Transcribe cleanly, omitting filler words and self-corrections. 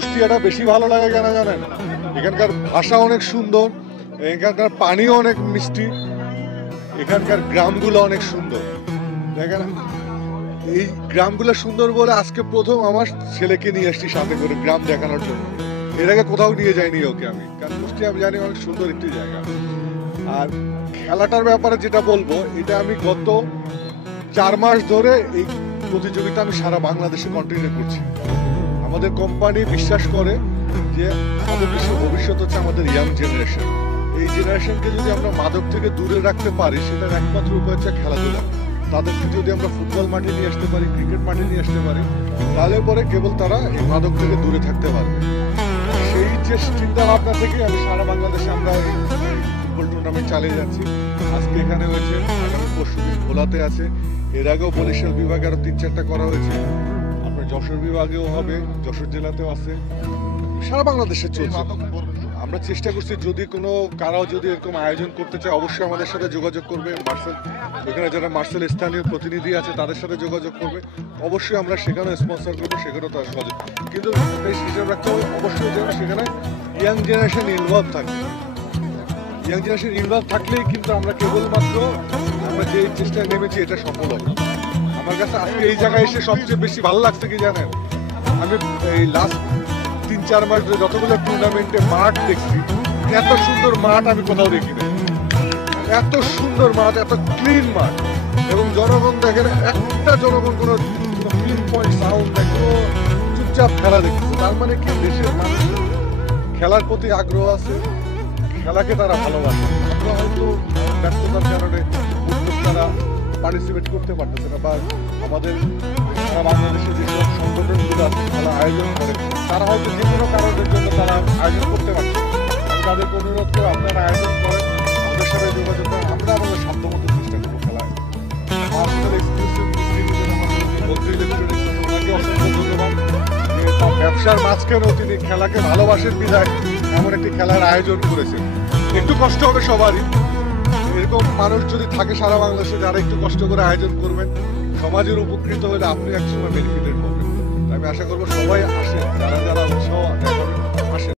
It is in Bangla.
কুষ্টিয়াটা বেশি ভালো লাগে কেন জানেন? এখানকার ভাষা অনেক সুন্দর, এখানকার পানিও অনেক মিষ্টি, এখানকার গ্রামগুলো অনেক সুন্দর। দেখেন এই গ্রামগুলো সুন্দর বলে আজকে প্রথম আমার ছেলেকে নিয়ে আসছি সাথে করে গ্রাম দেখানোর জন্য। এর আগে কোথাও নিয়ে যাইনি ওকে আমি, কারণ কুষ্টিয়া আমি জানি অনেক সুন্দর একটি জায়গা। আর খেলাটার ব্যাপারে যেটা বলবো, এটা আমি গত 4 মাস ধরে এই প্রতিযোগিতা আমি সারা বাংলাদেশে কন্টিনিউ করছি। আমাদের কোম্পানি বিশ্বাস করে যে আমাদের বিশ্বের ভবিষ্যৎ হচ্ছে আমাদের ইয়াং জেনারেশন। এই জেনারেশনকে যদি আমরা মাদক থেকে দূরে রাখতে পারি, সেটার একমাত্র উপায় হচ্ছে খেলাধুলা। তাদেরকে যদি আমরা ফুটবল মাঠে নিয়ে আসতে পারি, ক্রিকেট মাঠে নিয়ে আসতে পারি, তাহলে পরে কেবল তারা এই মাদক থেকে দূরে থাকতে পারবে। সেই যে চিন্তা ভাবনা থেকে আমি সারা বাংলাদেশে আমরা ফুটবল টুর্নামেন্ট চালিয়ে যাচ্ছি। আজকে এখানে হয়েছে, আগামী পরশুদিন ভোলাতে আছে, এর আগেও বরিশাল বিভাগে আরো 3-4টা করা হয়েছে, আপনার যশোর বিভাগেও হবে, যশোর জেলাতেও আছে, সারা বাংলাদেশে চলছে। আমরা চেষ্টা করছি যদি কোনো কারাও যদি এরকম আয়োজন করতে চায়, অবশ্যই আমাদের সাথে যোগাযোগ করবে। মার্সেল, এখানে যারা মার্সেল স্থানীয় প্রতিনিধি আছে তাদের সাথে যোগাযোগ করবে। অবশ্যই আমরা সেখানেও স্পন্সর করবো, সেখানেও তার সহযোগ, কিন্তু হিসাব রাখতে হবে অবশ্যই যেন সেখানে ইয়াং জেনারেশন ইনভলভ থাকে। ইয়াং জেনারেশন ইনভলভ থাকলেই কিন্তু আমরা কেবলমাত্র আমরা যে চেষ্টায় নেমেছি এটা সফল হবে। আমার কাছে আজকে এই জায়গায় এসে সবচেয়ে বেশি ভালো লাগছে কি জানেন, আমি এই লাস্ট 3-4 মাস ধরে যতগুলো টুর্নামেন্টে মাঠ দেখছি, এত সুন্দর মাঠ আমি কোথাও দেখি না। এত সুন্দর মাঠ, এত ক্লিন মাঠ, এবং জনগণ দেখেন একটা জনগণ কোনো পিন পয়েন্ট সাউন্ড দেখো, চুপচাপ খেলা দেখতেছে। তার মানে কি দেশের মানুষ খেলার প্রতি আগ্রহ আছে, খেলাকে তারা ভালোবাসে। আমরা হয়তো ব্যস্ততার কারণে উদ্যোক্তারা পার্টিসিপেট করতে পারতেছে না, বা আমাদের সারা বাংলাদেশে যেসব সংগঠনগুলো আছে খেলা আয়োজন করে, তারা হয়তো যে কোনো কারণের জন্য তারা আয়োজন করতে পারছে না। আমি তাদেরকে অনুরোধ করে আপনারা আয়োজন করেন, আমাদের সাথে যোগাযোগ করেন, আমরা আমাদের সাধ্যমতো চেষ্টা করবো খেলায়। ওনাকে অসংখ্য ধন্যবাদ যে তার ব্যবসার মাঝখানেও তিনি খেলাকে ভালোবাসেন বিধায় এমন একটি খেলার আয়োজন করেছেন। একটু কষ্ট হবে সবারই, এরকম মানুষ যদি থাকে সারা বাংলাদেশে যারা একটু কষ্ট করে আয়োজন করবেন, সমাজের উপকৃত হলে আপনি একসময় বেনিফিটেড হবেন। আমি আশা করবো সবাই আসেন, যারা যারা উৎসাহ আসেন।